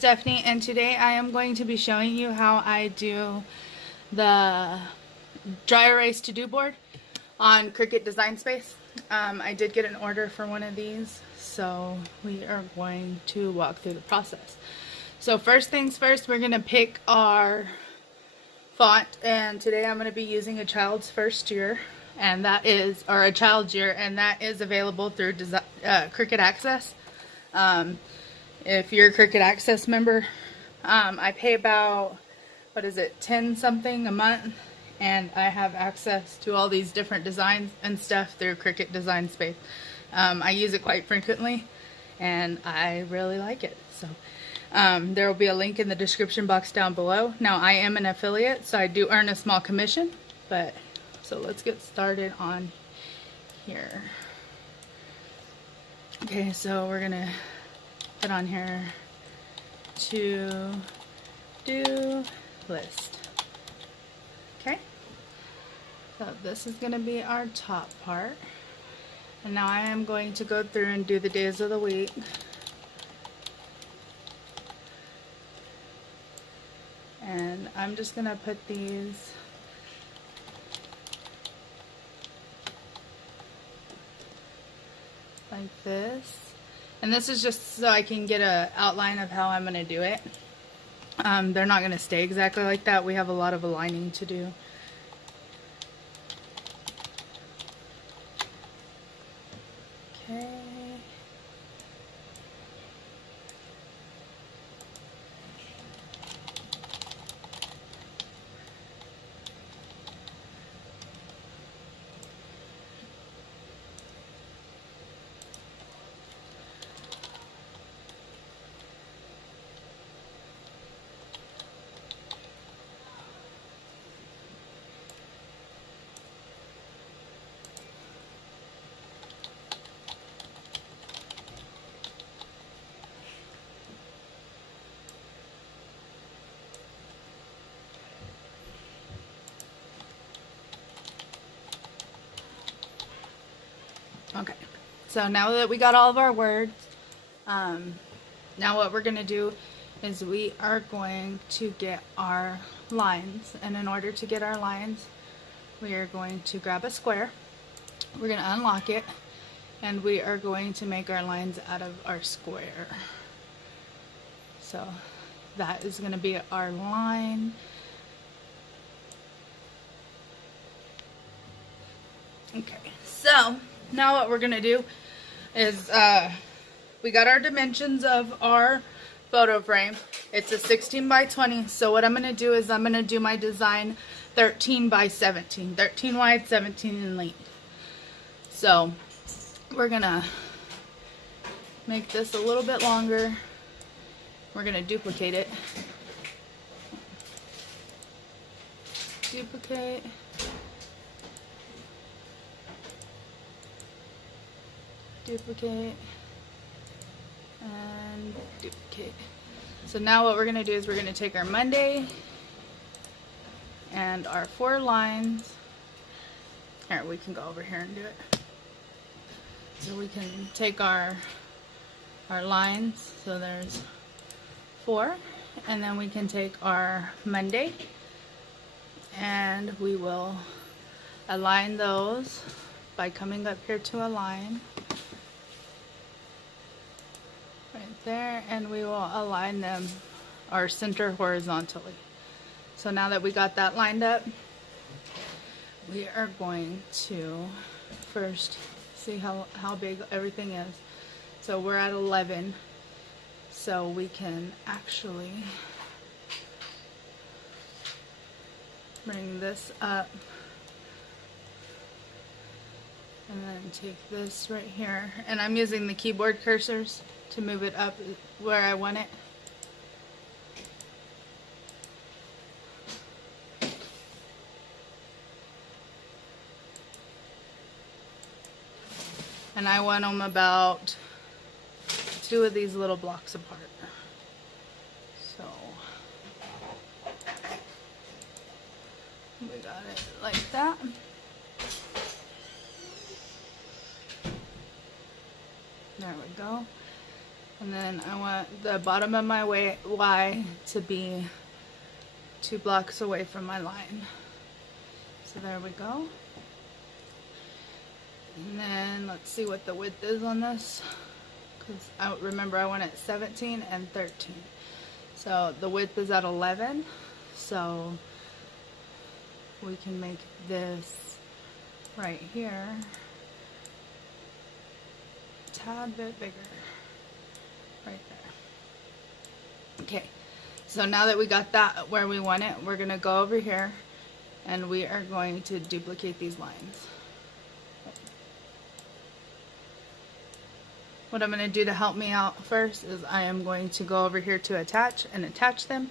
Stephanie, and today I am going to be showing you how I do the dry erase to-do board on Cricut Design Space. I did get an order for one of these, so we are going to walk through the process. So first things first, we're going to pick our font, and today I'm going to be using a child's first year, and that is, or a child's year, and that is available through Cricut Access. If you're a Cricut Access member, I pay about, what is it, 10 something a month, and I have access to all these different designs and stuff through Cricut Design Space. I use it quite frequently, and I really like it. So there will be a link in the description box down below. Now, I am an affiliate, so I do earn a small commission, but so let's get started on here. Okay, so we're gonna put on here to do list. Okay, so this is going to be our top part, and now I am going to go through and do the days of the week. And I'm just going to put these like this. And this is just so I can get an outline of how I'm going to do it. They're not going to stay exactly like that. We have a lot of aligning to do. Okay. Okay, so now that we got all of our words, now what we're going to do is we are going to get our lines, and in order to get our lines, we are going to grab a square, we're going to unlock it, and we are going to make our lines out of our square. So that is going to be our line. Okay, so now what we're going to do is we got our dimensions of our photo frame. It's a 16 by 20. So what I'm going to do is I'm going to do my design 13 by 17. 13 wide, 17 in length. So we're going to make this a little bit longer. We're going to duplicate it. Duplicate. Duplicate and duplicate. So now what we're going to do is we're going to take our Monday and our 4 lines. Here, we can go over here and do it. So we can take our lines, so there's 4, and then we can take our Monday and we will align those by coming up here to align. Right there, and we will align them or center horizontally. So now that we got that lined up, we are going to first see how big everything is. So we're at 11, so we can actually bring this up and then take this right here, and I'm using the keyboard cursors to move it up where I want it. And I want them about 2 of these little blocks apart. So we got it like that. There we go. And then I want the bottom of my Y to be 2 blocks away from my line. So there we go. And then let's see what the width is on this, because I remember I want it 17 and 13. So the width is at 11, so we can make this right here a tad bit bigger, right there. Okay, so now that we got that where we want it, we're going to go over here and we are going to duplicate these lines. What I'm going to do to help me out first is I am going to go over here to attach and attach them,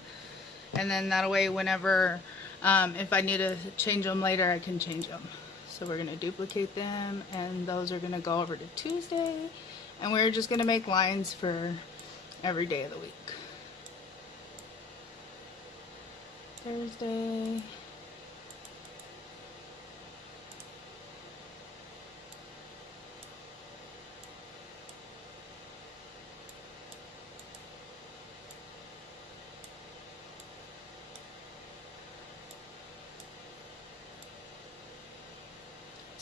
and then that way whenever if I need to change them later, I can change them. So we're going to duplicate them, and those are going to go over to Tuesday, and we're just going to make lines for every day of the week. Thursday,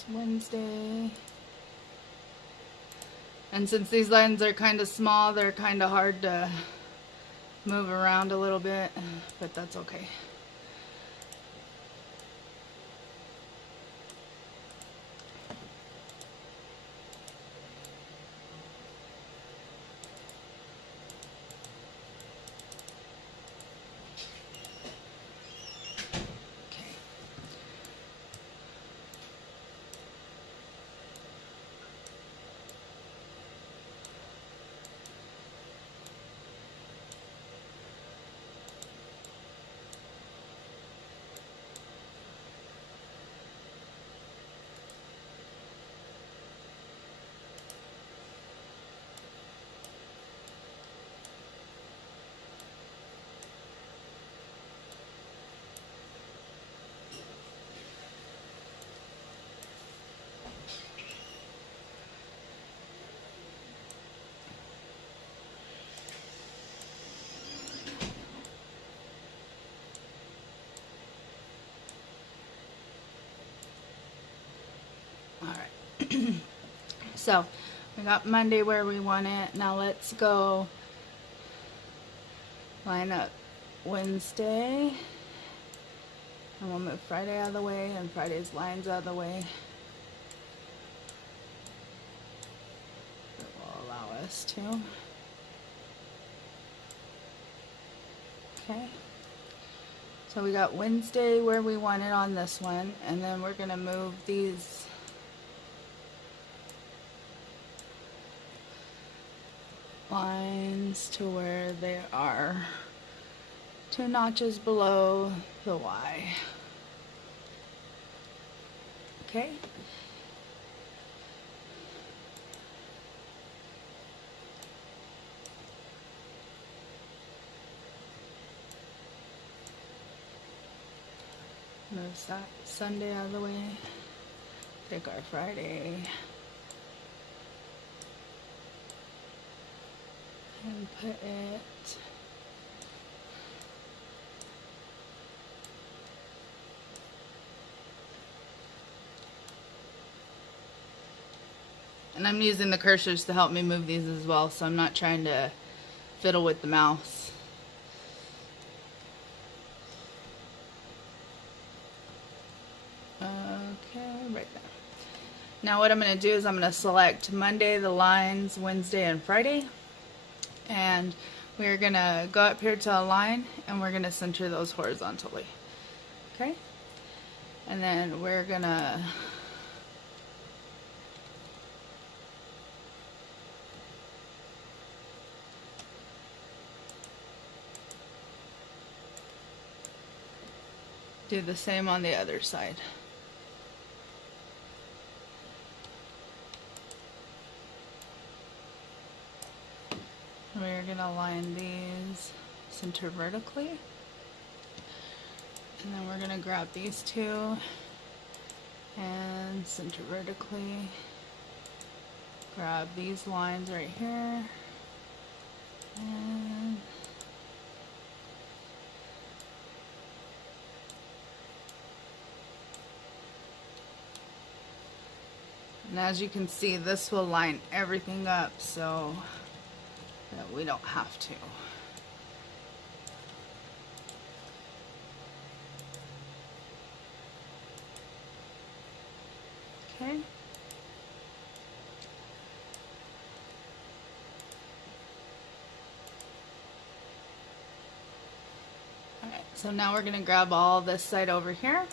Wednesday. And since these lines are kind of small, they're kind of hard to move around a little bit, but that's okay. Alright, so we got Monday where we want it. Now let's go line up Wednesday, and we'll move Friday out of the way and Friday's lines out of the way. It will allow us to. Okay, so we got Wednesday where we want it on this one, and then we're going to move these lines to where they are 2 notches below the Y. Okay. Move that Sunday out of the way. Take our Friday. And put it and I'm using the cursors to help me move these as well, so I'm not trying to fiddle with the mouse. Okay, right there. Now what I'm going to do is I'm going to select Monday, the lines, Wednesday, and Friday. And we're going to go up here to a line, and we're going to center those horizontally. Okay? And then we're going to do the same on the other side. We're going to line these center vertically, and then we're going to grab these two and center vertically, grab these lines right here And as you can see, this will line everything up so that we don't have to. Okay. Alright, so now we're going to grab all this side over here,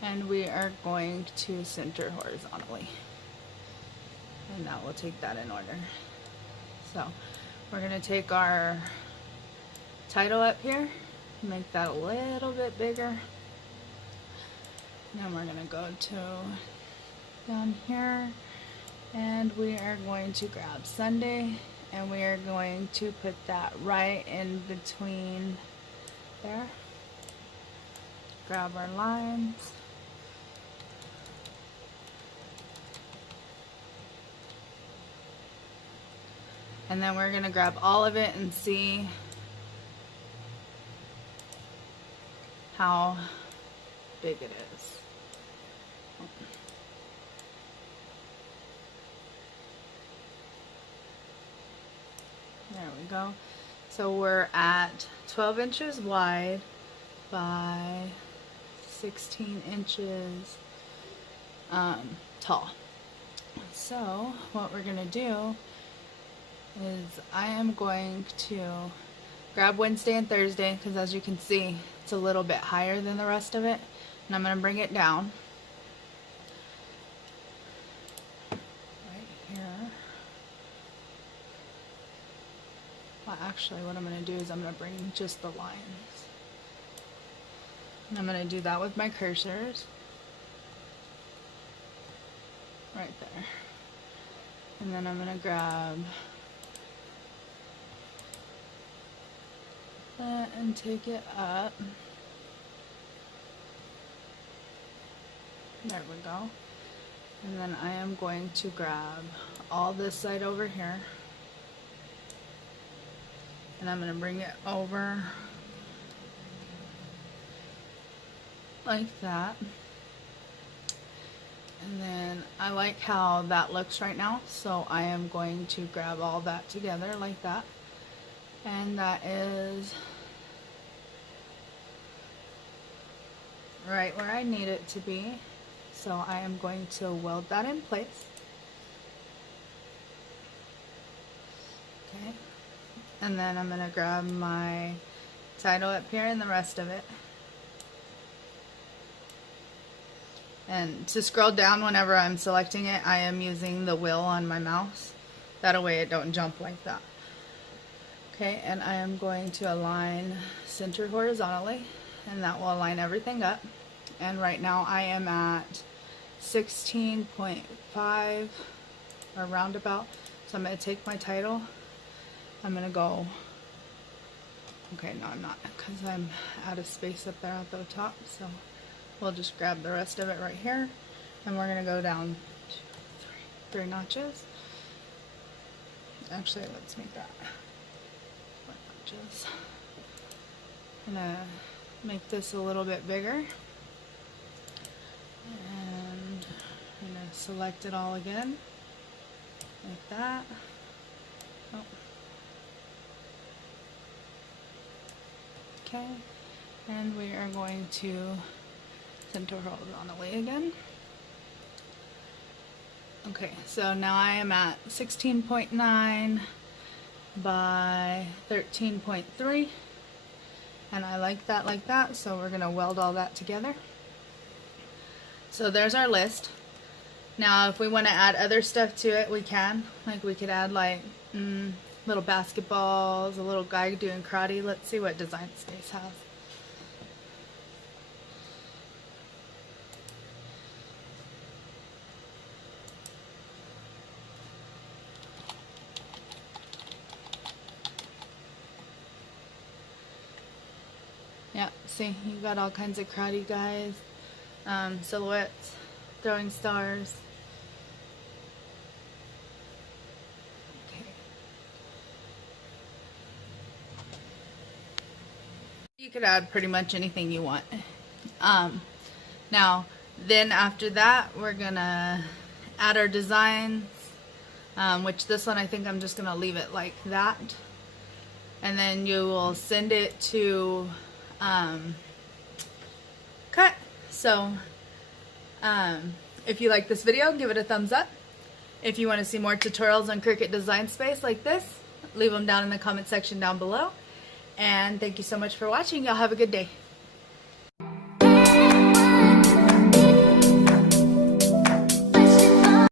and we are going to center horizontally. And now we'll take that in order. So we're going to take our title up here, make that a little bit bigger. Then we're going to go to down here, and we are going to grab Sunday, and we are going to put that right in between there. Grab our lines. And then we're going to grab all of it and see how big it is. There we go. So we're at 12 inches wide by 16 inches tall. So what we're going to do is I am going to grab Wednesday and Thursday, because as you can see, it's a little bit higher than the rest of it, and I'm going to bring it down right here. Well, actually what I'm going to do is I'm going to bring just the lines, and I'm going to do that with my cursors right there, and then I'm going to grab that and take it up. There we go. And then I am going to grab all this side over here, and I'm going to bring it over like that. And then I like how that looks right now, so I am going to grab all that together like that. And that is right where I need it to be. So I am going to weld that in place. Okay. And then I'm going to grab my title up here and the rest of it. And to scroll down whenever I'm selecting it, I am using the wheel on my mouse. That way it don't jump like that. Okay, and I am going to align center horizontally, and that will align everything up. And right now I am at 16.5 or roundabout. So I'm going to take my title. I'm going to go, okay, no I'm not, because I'm out of space up there at the top. So we'll just grab the rest of it right here, and we're going to go down 3 notches. Actually, let's make that 4 notches. I'm going to make this a little bit bigger, and I'm going to select it all again like that. Oh. Okay, and we are going to center horizontally again. Okay, so now I am at 16.9 by 13.3, and I like that, so we're gonna weld all that together. So there's our list. Now if we want to add other stuff to it, we can. Like we could add like little basketballs, a little guy doing karate. Let's see what Design Space has. Yeah, see, you've got all kinds of karate guys, silhouettes, throwing stars. Okay. You could add pretty much anything you want. Now, then after that, we're gonna add our designs, which this one I think I'm just gonna leave it like that. And then you will send it to Cut. So, if you like this video, give it a thumbs up. If you want to see more tutorials on Cricut Design Space like this, leave them down in the comment section down below. And thank you so much for watching. Y'all have a good day.